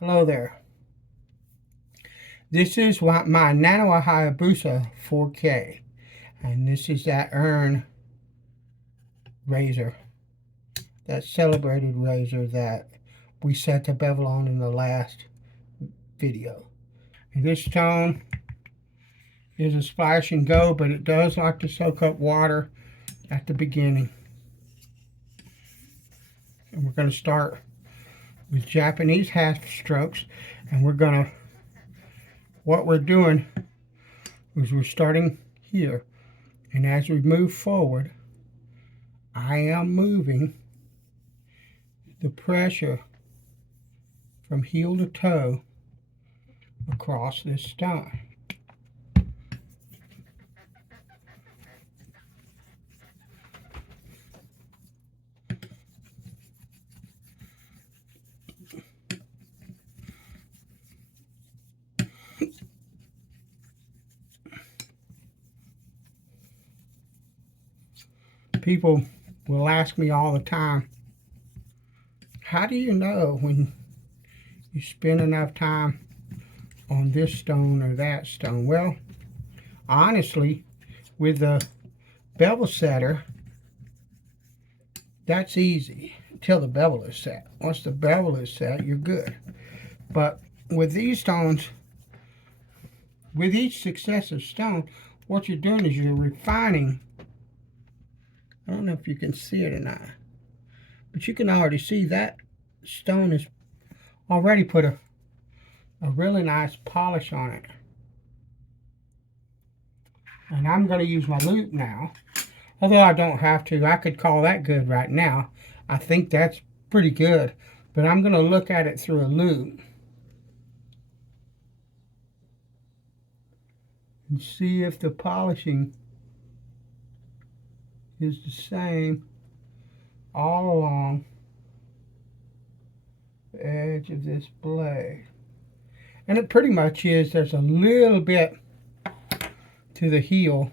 Hello there. This is my Nano Hayabusa 4K, and this is that ERN razor, that celebrated razor that we set the bevel on in the last video. And this stone is a splash and go, but it does like to soak up water at the beginning. And we're going to start with Japanese half strokes, and what we're doing is we're starting here, and as we move forward, I am moving the pressure from heel to toe across this stone. People will ask me all the time, how do you know when you spend enough time on this stone or that stone? Well, honestly, with the bevel setter, that's easy until the bevel is set. Once the bevel is set, you're good. But with these stones, with each successive stone, what you're doing is you're refining. I don't know if you can see it or not, but you can already see that stone is already put a really nice polish on it. And I'm going to use my loupe now. Although I don't have to. I could call that good right now. I think that's pretty good. But I'm going to look at it through a loupe and see if the polishing is the same all along the edge of this blade. And it pretty much is. There's a little bit to the heel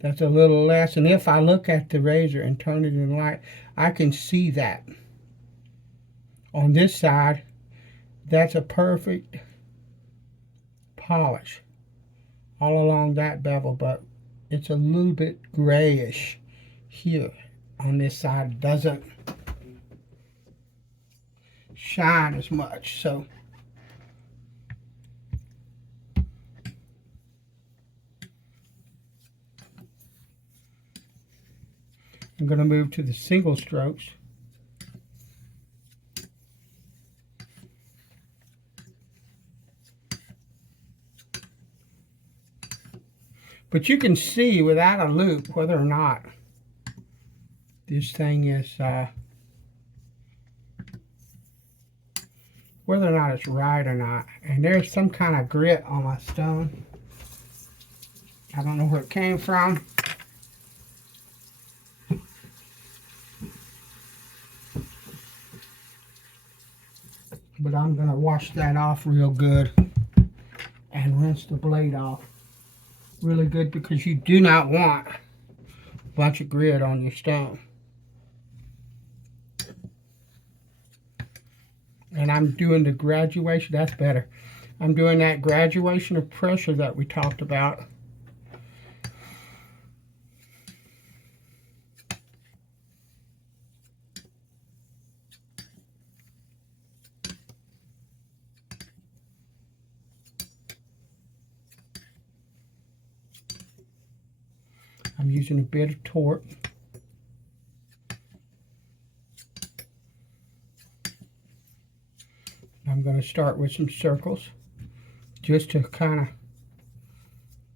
that's a little less, and if I look at the razor and turn it in the light, I can see that. On this side, that's a perfect polish all along that bevel, but it's a little bit grayish here on this side. It doesn't shine as much. So I'm going to move to the single strokes. But you can see without a loupe whether or not this thing is, whether or not it's right or not. And there's some kind of grit on my stone. I don't know where it came from. But I'm going to wash that off real good and rinse the blade off really good, because you do not want a bunch of grit on your stone. And I'm doing the graduation. That's better. I'm doing that graduation of pressure that we talked about. I'm using a bit of torque. I'm going to start with some circles just to kind of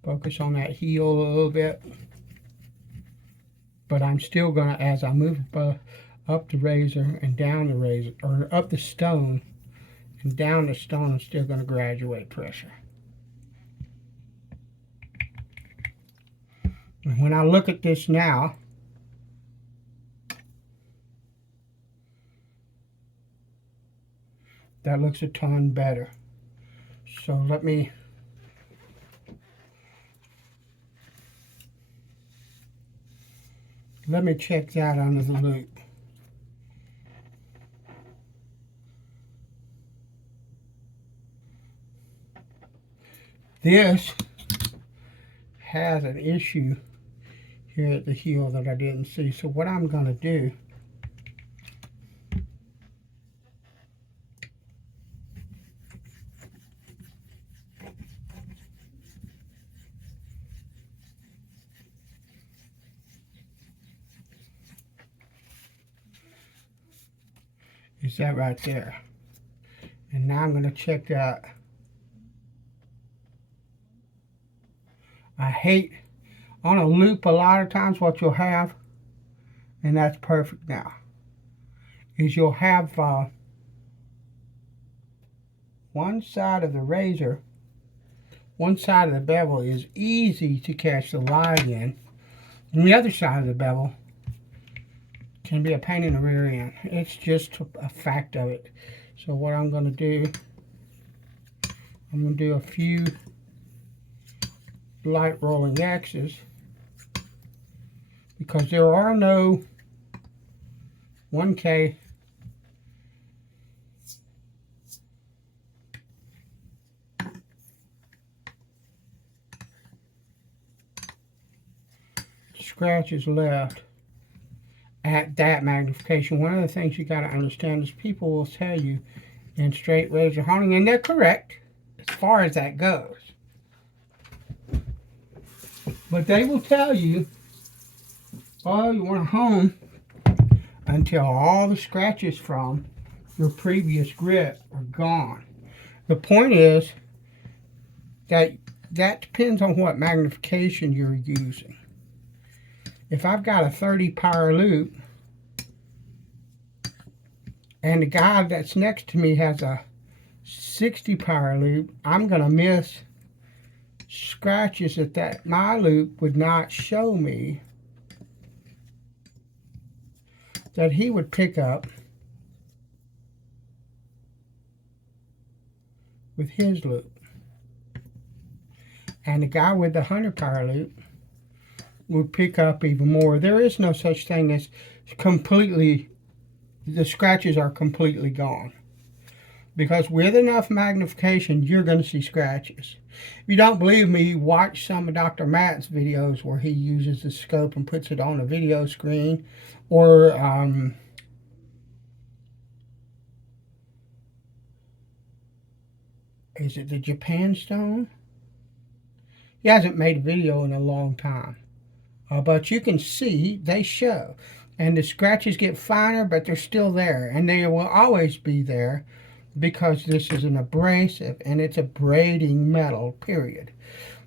focus on that heel a little bit. But I'm still going to, as I move up the razor and down the razor, or up the stone and down the stone, I'm still going to graduate pressure. And when I look at this now, that looks a ton better. So let me check that under the loupe. This has an issue here at the heel that I didn't see. So what I'm going to do is that right there. And now I'm going to check that. I hate on a loop a lot of times what you'll have, and that's perfect now, is you'll have one side of the razor, one side of the bevel is easy to catch the line in, and the other side of the bevel can be a pain in the rear end. It's just a fact of it. So what I'm going to do, I'm going to do a few light rolling X's, because there are no 1K scratches left at that magnification. One of the things you got to understand is people will tell you in straight razor honing, and they're correct as far as that goes, but they will tell you, oh, you want to hone until all the scratches from your previous grip are gone. The point is that depends on what magnification you're using. If I've got a 30 power loop and the guy that's next to me has a 60 power loop, I'm going to miss scratches that my loop would not show me that he would pick up with his loop. And the guy with the 100 power loop would pick up even more. There is no such thing as completely, the scratches are completely gone. Because with enough magnification, you're going to see scratches. If you don't believe me, watch some of Dr. Matt's videos where he uses the scope and puts it on a video screen. Or is it the Japan stone? He hasn't made a video in a long time. But you can see they show. And the scratches get finer, but they're still there. And they will always be there because this is an abrasive and it's a braiding metal, period.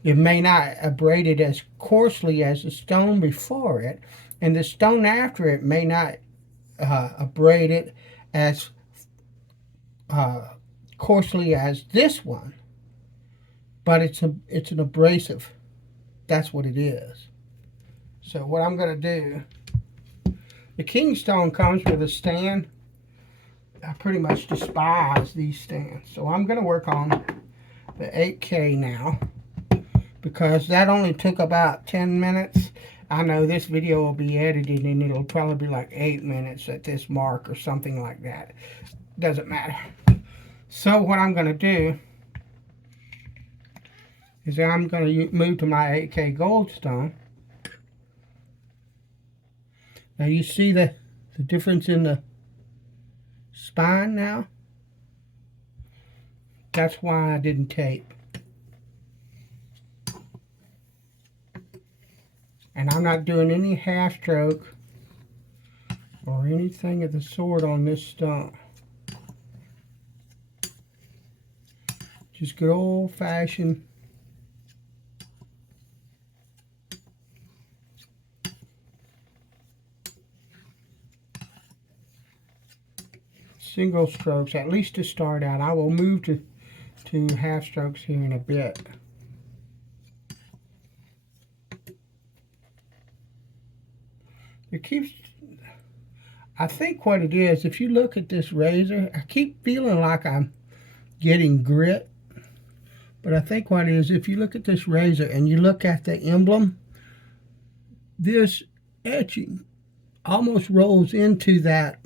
It may not abrade it as coarsely as the stone before it, and the stone after it may not abrade it as coarsely as this one, but it's an abrasive. That's what it is. So what I'm going to do, the king stone comes with a stand. I pretty much despise these stands. So I'm going to work on the 8K now, because that only took about 10 minutes. I know this video will be edited and it'll probably be like 8 minutes at this mark or something like that. Doesn't matter. So what I'm going to do is I'm going to move to my 8K goldstone. Now you see the difference in the spine now? That's why I didn't tape. And I'm not doing any half stroke or anything of the sort on this stone. Just good old fashioned single strokes, at least to start out. I will move to half strokes here in a bit. It keeps, I think what it is, if you look at this razor, I keep feeling like I'm getting grit. But I think what it is, if you look at this razor and you look at the emblem, this etching almost rolls into that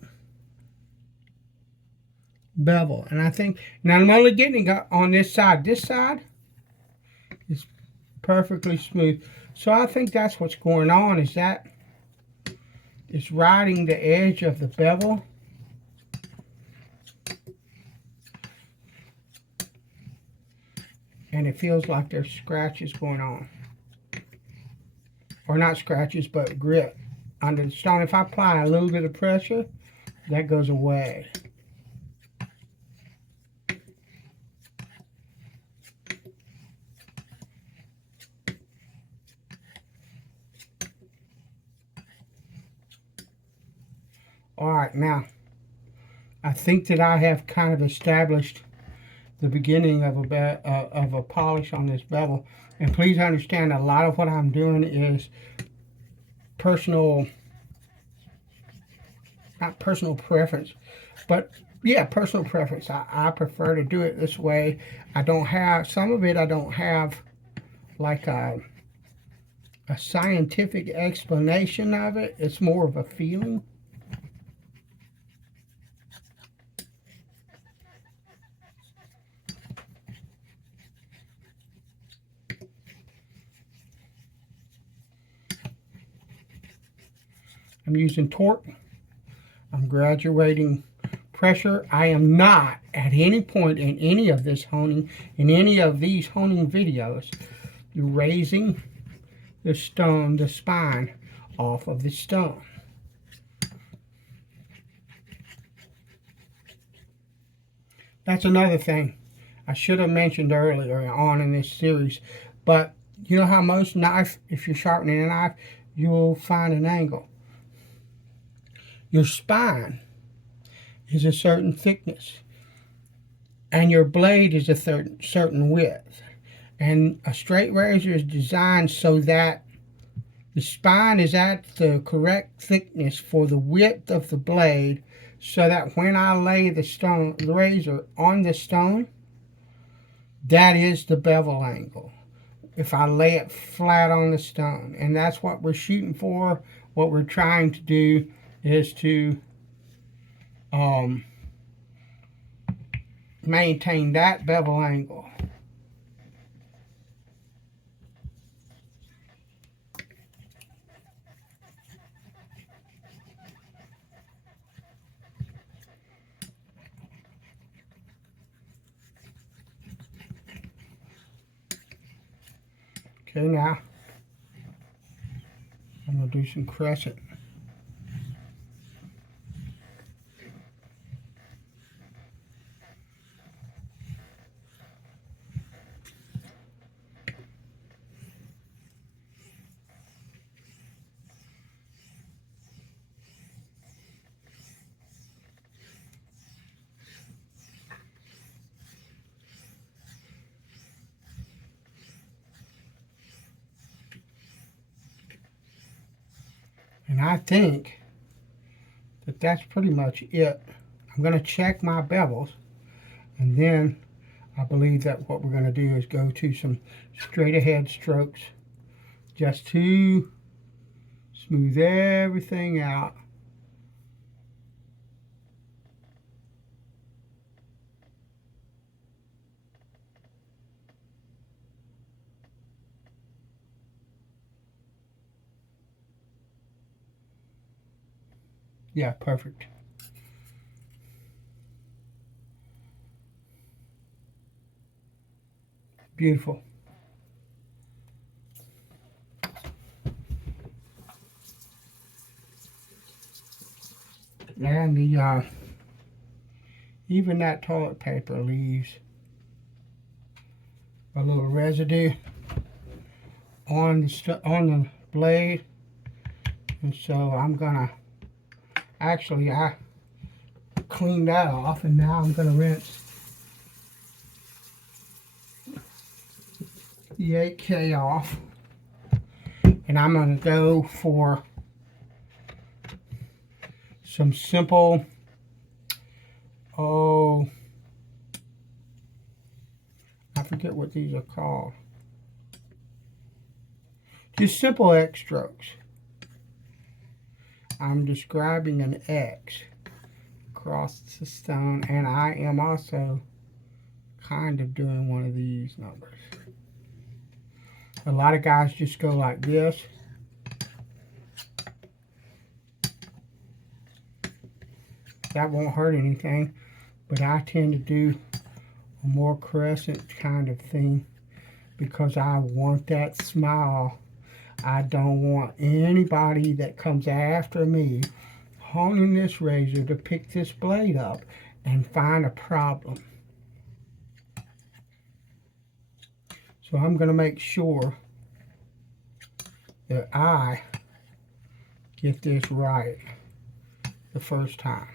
bevel. And I think, now I'm only getting it on this side. This side, perfectly smooth. So I think that's what's going on, is that it's riding the edge of the bevel. And it feels like there's scratches going on. Or not scratches, but grit under the stone. If I apply a little bit of pressure, that goes away. All right, now, I think that I have kind of established the beginning of a polish on this bevel. And please understand, a lot of what I'm doing is not personal preference, but yeah, personal preference. I prefer to do it this way. I don't have, some of it I don't have like a scientific explanation of it. It's more of a feeling. I'm using torque. I'm graduating pressure. I am not at any point in any of this honing, in any of these honing videos, raising the stone, the spine off of the stone. That's another thing I should have mentioned earlier on in this series. But you know how most knife, if you're sharpening a knife, you'll find an angle. Your spine is a certain thickness, and your blade is a certain width. And a straight razor is designed so that the spine is at the correct thickness for the width of the blade, so that when I lay the razor on the stone, that is the bevel angle. If I lay it flat on the stone, and that's what we're shooting for. What we're trying to do is to maintain that bevel angle. Okay, now I'm going to do some crescent. And I think that that's pretty much it. I'm going to check my bevels, and then I believe that what we're going to do is go to some straight ahead strokes just to smooth everything out. Yeah, perfect. Beautiful. And the even that toilet paper leaves a little residue on the blade, and so I'm gonna actually I cleaned that off, and now I'm gonna rinse the 8K off, and I'm gonna go for some simple, I forget what these are called. Just simple X strokes. I'm describing an X across the stone, and I am also kind of doing one of these numbers. A lot of guys just go like this. That won't hurt anything, but I tend to do a more crescent kind of thing because I want that smile. I don't want anybody that comes after me honing this razor to pick this blade up and find a problem. So I'm going to make sure that I get this right the first time.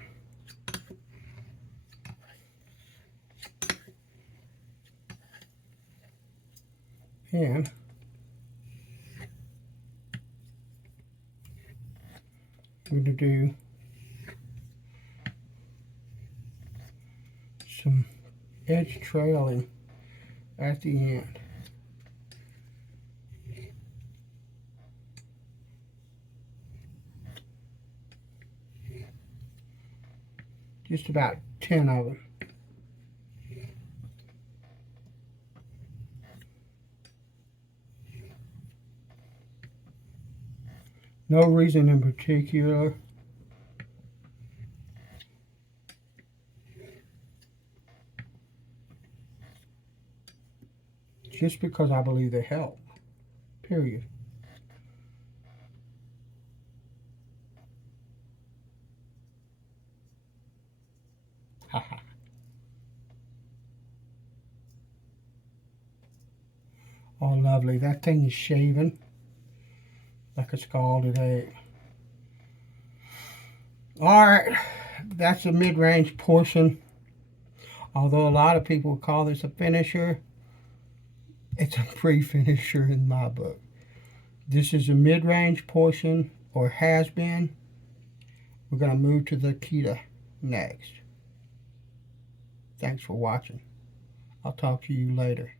And I'm going to do some edge trailing at the end. Just about 10 of them. No reason in particular. Just because I believe they help. Period. Haha. Oh, lovely. That thing is shaven like a scalded egg. Alright, that's the mid-range portion. Although a lot of people call this a finisher, it's a pre-finisher in my book. This is a mid-range portion, or has been. We're going to move to the Kita next. Thanks for watching. I'll talk to you later.